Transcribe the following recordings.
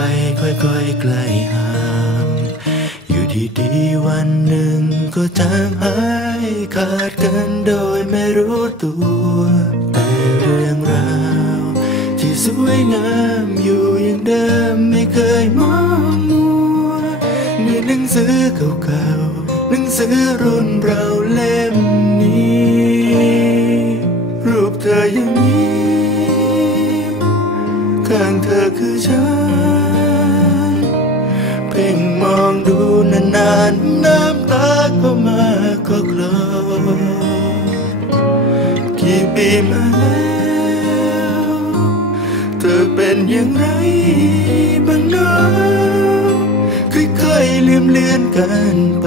ไปค่อยๆไกลห่างอยู่ดีๆวันหนึ่งก็จางหายขาดกันโดยไม่รู้ตัว แต่เรื่องราวที่สวยงามอยู่อย่างเดิมไม่เคยมองมัวในหนังสือเก่าๆหนังสือรุ่นเรา พ่งมองดูนานๆน้ำตาก็มาก็คลอกี่ปีมาแล้วเธอเป็นอย่างไรบ้างเนาะค่อยๆลืมเลือนกันไป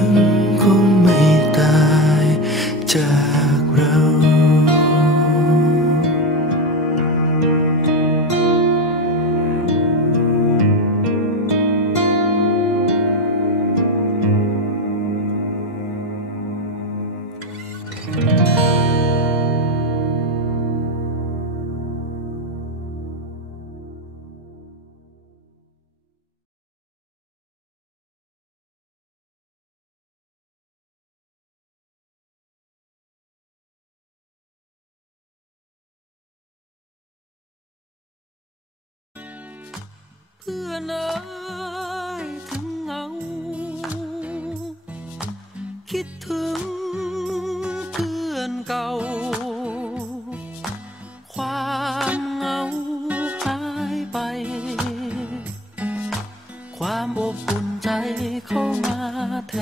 ง เพื่อนเอ้ยถึงเงา คิดถึงเพื่อนเก่า ความเหงาหายไป ความอบอุ่นใจเข้ามาแท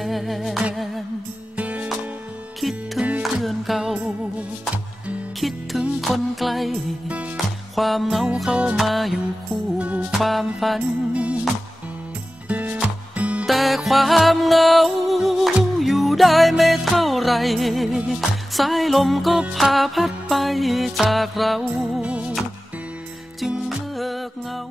น คิดถึงเพื่อนเก่า คิดถึงคนไกล ความเหงาเข้ามาอยู่คู่ ความฝัน แต่ความเหงาอยู่ได้ไม่เท่าไร สายลมก็พาพัดไปจากเรา จึงเลิกเหงา